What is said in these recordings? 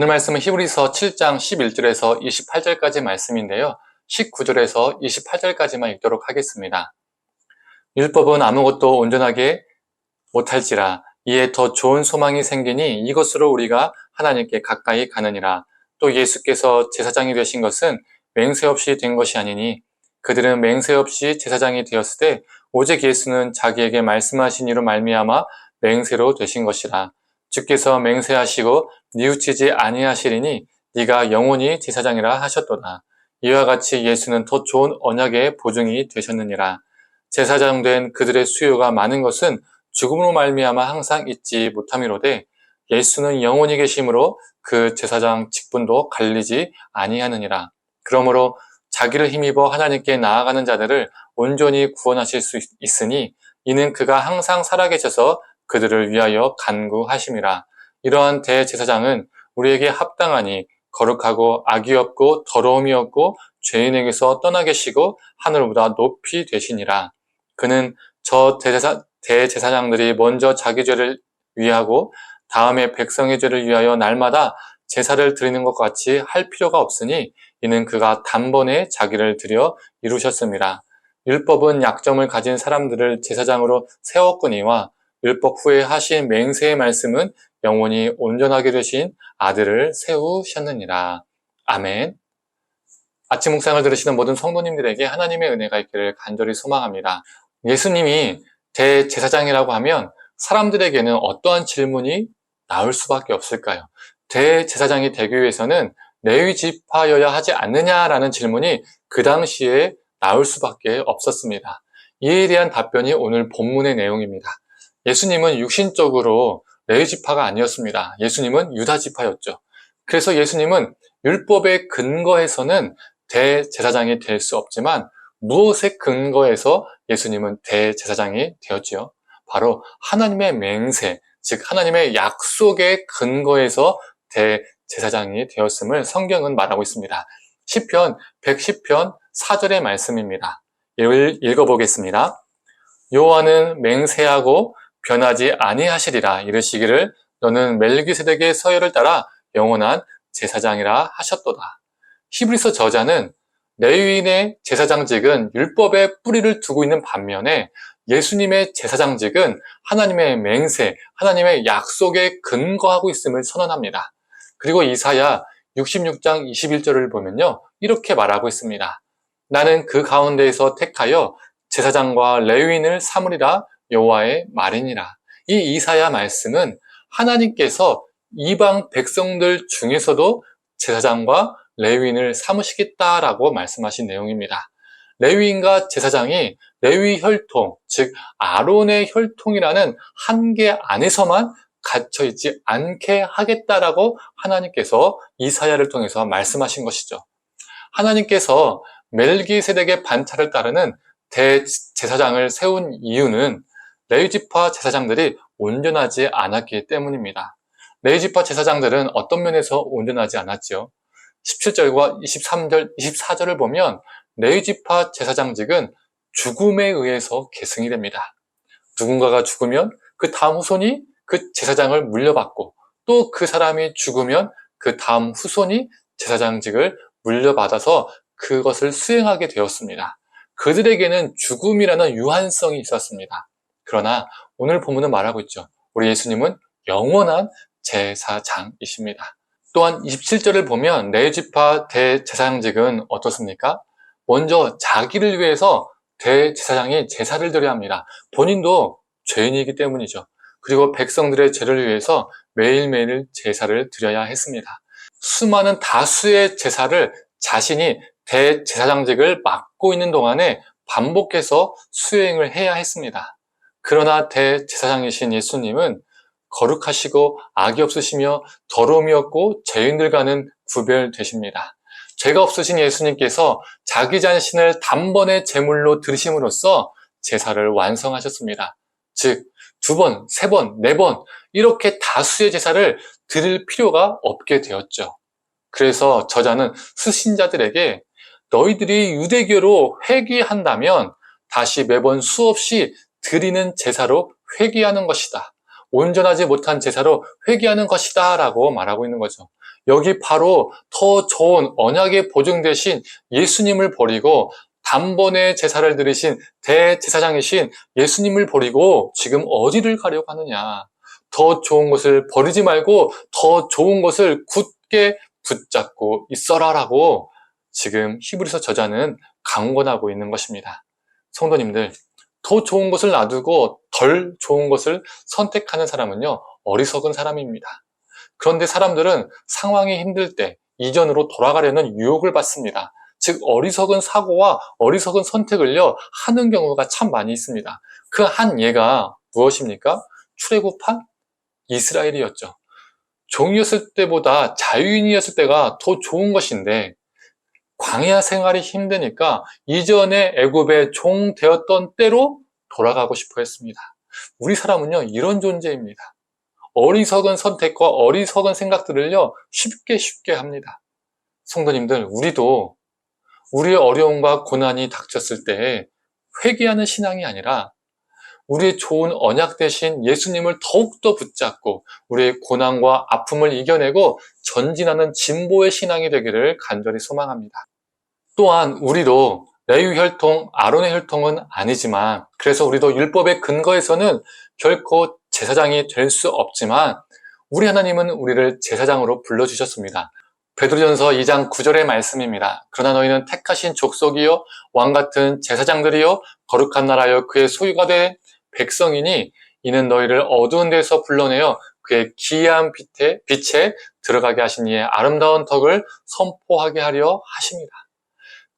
오늘 말씀은 히브리서 7장 11절에서 28절까지 말씀인데요. 19절에서 28절까지만 읽도록 하겠습니다. 율법은 아무것도 온전하게 못할지라 이에 더 좋은 소망이 생기니 이것으로 우리가 하나님께 가까이 가느니라. 또 예수께서 제사장이 되신 것은 맹세 없이 된 것이 아니니 그들은 맹세 없이 제사장이 되었을 때 오직 예수는 자기에게 말씀하신 이로 말미암아 맹세로 되신 것이라. 주께서 맹세하시고 뉘우치지 아니하시리니 네가 영원히 제사장이라 하셨도다. 이와 같이 예수는 더 좋은 언약의 보증이 되셨느니라. 제사장 된 그들의 수요가 많은 것은 죽음으로 말미암아 항상 잊지 못함이로되 예수는 영원히 계심으로 그 제사장 직분도 갈리지 아니하느니라. 그러므로 자기를 힘입어 하나님께 나아가는 자들을 온전히 구원하실 수 있으니 이는 그가 항상 살아계셔서 그들을 위하여 간구하심이라. 이러한 대제사장은 우리에게 합당하니 거룩하고 악이 없고 더러움이 없고 죄인에게서 떠나 계시고 하늘보다 높이 되시니라. 그는 저 대제사장들이 먼저 자기 죄를 위하고 다음에 백성의 죄를 위하여 날마다 제사를 드리는 것 같이 할 필요가 없으니 이는 그가 단번에 자기를 드려 이루셨습니다. 율법은 약점을 가진 사람들을 제사장으로 세웠거니와 율법 후에 하신 맹세의 말씀은 영원히 온전하게 되신 아들을 세우셨느니라. 아멘. 아침 묵상을 들으시는 모든 성도님들에게 하나님의 은혜가 있기를 간절히 소망합니다. 예수님이 대제사장이라고 하면 사람들에게는 어떠한 질문이 나올 수밖에 없을까요? 대제사장이 되기 위해서는 레위 지파여야 하지 않느냐라는 질문이 그 당시에 나올 수밖에 없었습니다. 이에 대한 답변이 오늘 본문의 내용입니다. 예수님은 육신적으로 레위 지파가 아니었습니다. 예수님은 유다 지파였죠. 그래서 예수님은 율법에 근거해서는 대제사장이 될 수 없지만 무엇에 근거해서 예수님은 대제사장이 되었지요? 바로 하나님의 맹세, 즉 하나님의 약속에 근거해서 대제사장이 되었음을 성경은 말하고 있습니다. 시편 110편 4절의 말씀입니다. 읽어보겠습니다. 여호와는 맹세하고 변하지 아니하시리라. 이르시기를 너는 멜기세덱의 서열을 따라 영원한 제사장이라 하셨도다. 히브리서 저자는 레위인의 제사장직은 율법에 뿌리를 두고 있는 반면에 예수님의 제사장직은 하나님의 맹세, 하나님의 약속에 근거하고 있음을 선언합니다. 그리고 이사야 66장 21절을 보면요, 이렇게 말하고 있습니다. 나는 그 가운데에서 택하여 제사장과 레위인을 삼으리라 여호와의 말이니라. 이 이사야 말씀은 하나님께서 이방 백성들 중에서도 제사장과 레위인을 삼으시겠다라고 말씀하신 내용입니다. 레위인과 제사장이 레위 혈통, 즉 아론의 혈통이라는 한계 안에서만 갇혀있지 않게 하겠다라고 하나님께서 이사야를 통해서 말씀하신 것이죠. 하나님께서 멜기세덱의 반차를 따르는 대제사장을 세운 이유는 레위지파 제사장들이 온전하지 않았기 때문입니다. 레위지파 제사장들은 어떤 면에서 온전하지 않았지요? 17절과 23절, 24절을 보면 레위지파 제사장직은 죽음에 의해서 계승이 됩니다. 누군가가 죽으면 그 다음 후손이 그 제사장을 물려받고 또 그 사람이 죽으면 그 다음 후손이 제사장직을 물려받아서 그것을 수행하게 되었습니다. 그들에게는 죽음이라는 유한성이 있었습니다. 그러나 오늘 본문은 말하고 있죠. 우리 예수님은 영원한 제사장이십니다. 또한 27절을 보면 레위지파 대제사장직은 어떻습니까? 먼저 자기를 위해서 대제사장이 제사를 드려야 합니다. 본인도 죄인이기 때문이죠. 그리고 백성들의 죄를 위해서 매일매일 제사를 드려야 했습니다. 수많은 다수의 제사를 자신이 대제사장직을 맡고 있는 동안에 반복해서 수행을 해야 했습니다. 그러나 대제사장이신 예수님은 거룩하시고 악이 없으시며 더러움이 없고 죄인들과는 구별되십니다. 죄가 없으신 예수님께서 자기 자신을 단번에 제물로 드리심으로써 제사를 완성하셨습니다. 즉 2번, 3번, 4번 이렇게 다수의 제사를 드릴 필요가 없게 되었죠. 그래서 저자는 수신자들에게 너희들이 유대교로 회귀한다면 다시 매번 수없이 드리는 제사로 회귀하는 것이다. 온전하지 못한 제사로 회귀하는 것이다 라고 말하고 있는 거죠. 여기 바로 더 좋은 언약의 보증 대신 예수님을 버리고 단번에 제사를 드리신 대제사장이신 예수님을 버리고 지금 어디를 가려고 하느냐. 더 좋은 것을 버리지 말고 더 좋은 것을 굳게 붙잡고 있어라라고 지금 히브리서 저자는 강권하고 있는 것입니다. 성도님들, 더 좋은 것을 놔두고 덜 좋은 것을 선택하는 사람은요, 어리석은 사람입니다. 그런데 사람들은 상황이 힘들 때 이전으로 돌아가려는 유혹을 받습니다. 즉 어리석은 사고와 어리석은 선택을요 하는 경우가 참 많이 있습니다. 그 한 예가 무엇입니까? 출애굽한 이스라엘이었죠. 종이었을 때보다 자유인이었을 때가 더 좋은 것인데 광야 생활이 힘드니까 이전에 애굽의 종 되었던 때로 돌아가고 싶어 했습니다. 우리 사람은요 이런 존재입니다. 어리석은 선택과 어리석은 생각들을요 쉽게 합니다. 성도님들, 우리도 우리의 어려움과 고난이 닥쳤을 때 회개하는 신앙이 아니라 우리의 좋은 언약 대신 예수님을 더욱더 붙잡고 우리의 고난과 아픔을 이겨내고 전진하는 진보의 신앙이 되기를 간절히 소망합니다. 또한 우리도 레위 혈통, 아론의 혈통은 아니지만 그래서 우리도 율법의 근거에서는 결코 제사장이 될 수 없지만 우리 하나님은 우리를 제사장으로 불러주셨습니다. 베드로전서 2장 9절의 말씀입니다. 그러나 너희는 택하신 족속이요 왕같은 제사장들이요 거룩한 나라여 그의 소유가 된 백성이니 이는 너희를 어두운 데서 불러내어 그의 기이한 빛에 들어가게 하신 이의 아름다운 덕을 선포하게 하려 하십니다.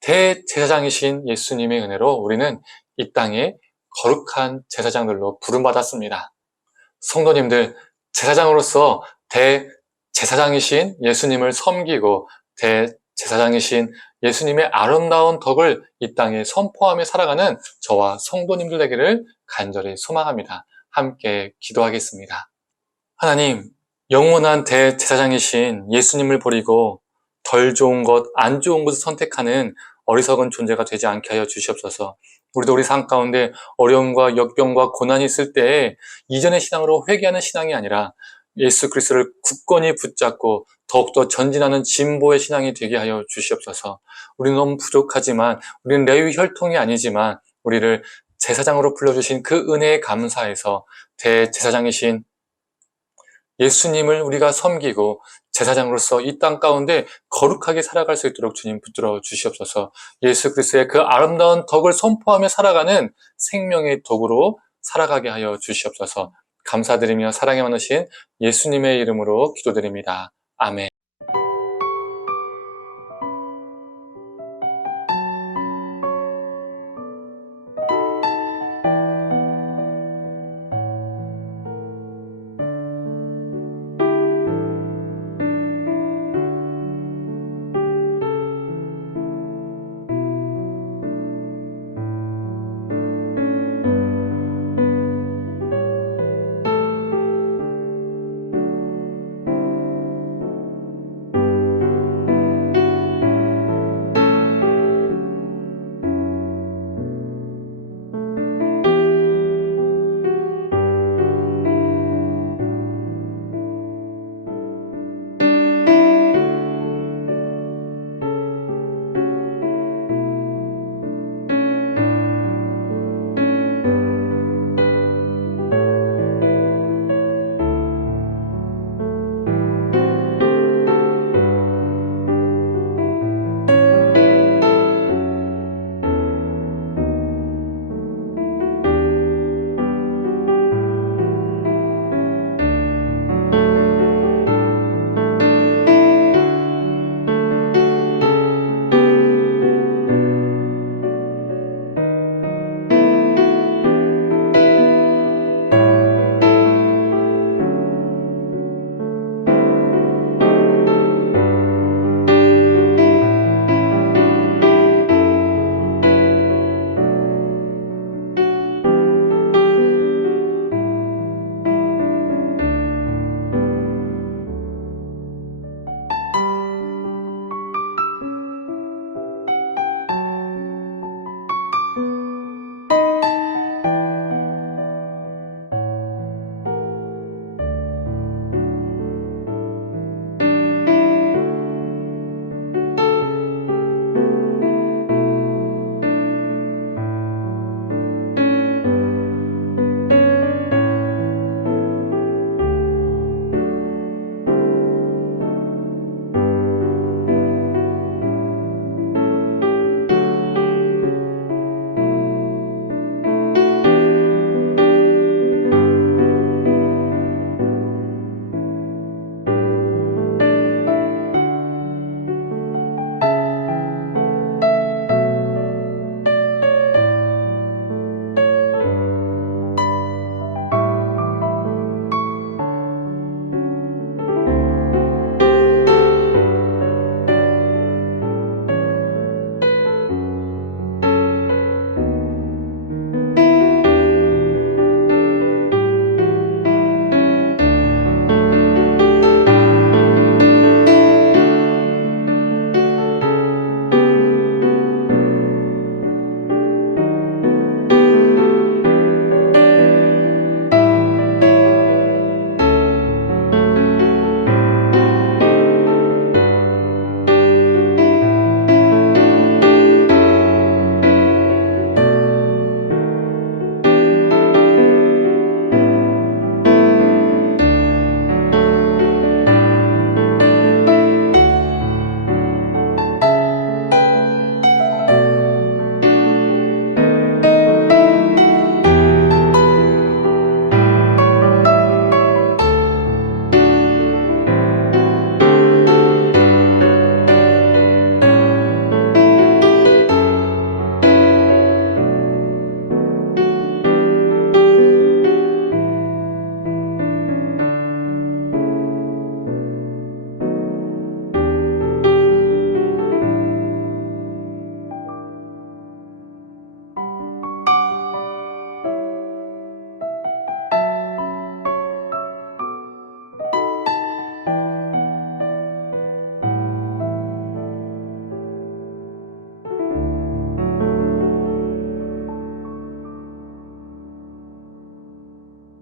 대제사장이신 예수님의 은혜로 우리는 이 땅에 거룩한 제사장들로 부름받았습니다. 성도님들, 제사장으로서 대제사장이신 예수님을 섬기고 대제사장이신 예수님의 아름다운 덕을 이 땅에 선포하며 살아가는 저와 성도님들 되기를 간절히 소망합니다. 함께 기도하겠습니다. 하나님, 영원한 대제사장이신 예수님을 버리고 덜 좋은 것, 안 좋은 것을 선택하는 어리석은 존재가 되지 않게 하여 주시옵소서. 우리도 우리 삶 가운데 어려움과 역경과 고난이 있을 때 이전의 신앙으로 회개하는 신앙이 아니라 예수 그리스도를 굳건히 붙잡고 더욱더 전진하는 진보의 신앙이 되게 하여 주시옵소서. 우리는 너무 부족하지만 우리는 레위 혈통이 아니지만 우리를 제사장으로 불러주신 그 은혜에 감사해서 대제사장이신 예수님을 우리가 섬기고 제사장으로서 이 땅 가운데 거룩하게 살아갈 수 있도록 주님 붙들어 주시옵소서. 예수 그리스도의 그 아름다운 덕을 선포하며 살아가는 생명의 덕으로 살아가게 하여 주시옵소서. 감사드리며 사랑에 많으신 예수님의 이름으로 기도드립니다. 아멘.